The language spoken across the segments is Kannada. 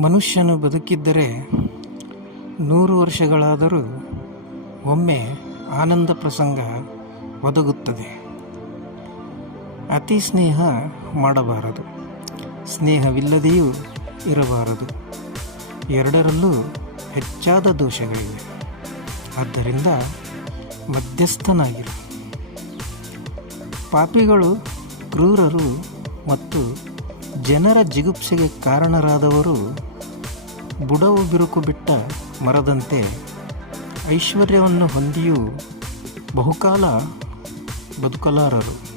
ಮನುಷ್ಯನು ಬದುಕಿದ್ದರೆ ನೂರು ವರ್ಷಗಳಾದರೂ ಒಮ್ಮೆ ಆನಂದ ಪ್ರಸಂಗ ಒದಗುತ್ತದೆ. ಅತಿ ಸ್ನೇಹ ಮಾಡಬಾರದು. ಸ್ನೇಹವಿಲ್ಲದೆಯೂ ಇರಬಾರದು. ಎರಡರಲ್ಲೂ ಹೆಚ್ಚಾದ ದೋಷಗಳಿವೆ. ಆದ್ದರಿಂದ ಮಧ್ಯಸ್ಥನಾಗಿರು. ಪಾಪಿಗಳು ಕ್ರೂರರು ಮತ್ತು ಜನರ ಜಿಗುಪ್ಸೆಗೆ ಕಾರಣರಾದವರು ಬುಡವು ಬಿರುಕು ಬಿಟ್ಟ ಮರದಂತೆ ಐಶ್ವರ್ಯವನ್ನು ಹೊಂದಿಯೂ ಬಹುಕಾಲ ಬದುಕಲಾರರು.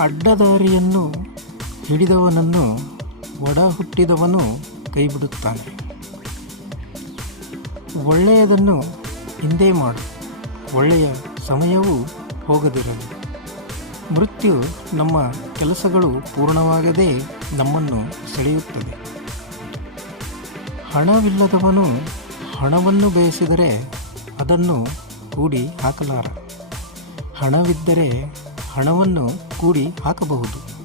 ಅಡ್ಡದಾರಿಯನ್ನು ಹಿಡಿದವನನ್ನು ಒಡ ಹುಟ್ಟಿದವನು ಕೈಬಿಡುತ್ತಾನೆ. ಒಳ್ಳೆಯದನ್ನು ಹಿಂದೆ ಮಾಡು. ಒಳ್ಳೆಯ ಸಮಯವೂ ಹೋಗದಿರಲಿ. ಮೃತ್ಯು ನಮ್ಮ ಕೆಲಸಗಳು ಪೂರ್ಣವಾಗದೇ ನಮ್ಮನ್ನು ಸೆಳೆಯುತ್ತದೆ. ಹಣವಿಲ್ಲದವನು ಹಣವನ್ನು ಬಯಸಿದರೆ ಅದನ್ನು ಕೂಡಿ ಹಾಕಲಾರ. ಹಣವಿದ್ದರೆ ಹಣವನ್ನು ಕೂಡಿ ಹಾಕಬಹುದು.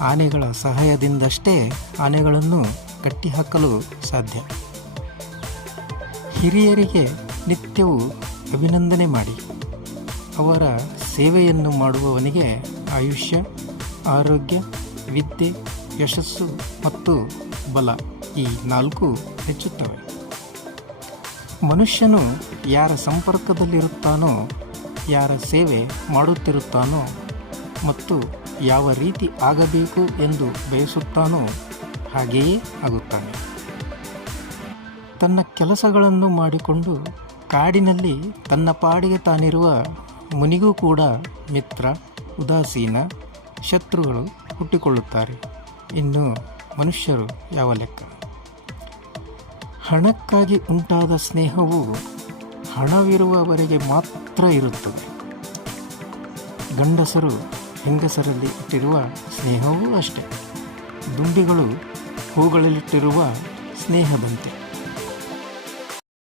ಆನೆಗಳ ಸಹಾಯದಿಂದಷ್ಟೇ ಆನೆಗಳನ್ನು ಕಟ್ಟಿಹಾಕಲು ಸಾಧ್ಯ. ಹಿರಿಯರಿಗೆ ನಿತ್ಯವೂ ಅಭಿನಂದನೆ ಮಾಡಿ. ಅವರ ಸೇವೆಯನ್ನು ಮಾಡುವವನಿಗೆ ಆಯುಷ್ಯ, ಆರೋಗ್ಯ, ವಿದ್ಯೆ, ಯಶಸ್ಸು ಮತ್ತು ಬಲ ಈ ನಾಲ್ಕು ಹೆಚ್ಚುತ್ತವೆ. ಮನುಷ್ಯನು ಯಾರ ಸಂಪರ್ಕದಲ್ಲಿರುತ್ತಾನೋ, ಯಾರ ಸೇವೆ ಮಾಡುತ್ತಿರುತ್ತಾನೋ ಮತ್ತು ಯಾವ ರೀತಿ ಆಗಬೇಕು ಎಂದು ಬಯಸುತ್ತಾನೋ ಹಾಗೆಯೇ ಆಗುತ್ತಾನೆ. ತನ್ನ ಕೆಲಸಗಳನ್ನು ಮಾಡಿಕೊಂಡು ಕಾಡಿನಲ್ಲಿ ತನ್ನ ಪಾಡಿಗೆ ತಾನಿರುವ ಮುನಿಗೂ ಕೂಡ ಮಿತ್ರ, ಉದಾಸೀನ ಶತ್ರುಗಳು ಹುಟ್ಟಿಕೊಳ್ಳುತ್ತಾರೆ. ಇನ್ನು ಮನುಷ್ಯರು ಯಾವ ಲೆಕ್ಕ? ಹಣಕ್ಕಾಗಿ ಉಂಟಾದ ಸ್ನೇಹವು ಹಣವಿರುವವರೆಗೆ ಮಾತ್ರ ಇರುತ್ತದೆ. ಗಂಡಸರು ಹೆಂಗಸರಲ್ಲಿ ಇಟ್ಟಿರುವ ಸ್ನೇಹವೂ ಅಷ್ಟೆ. ದುಂಡಿಗಳು ಹೂಗಳಲ್ಲಿಟ್ಟಿರುವ ಸ್ನೇಹದಂತೆ.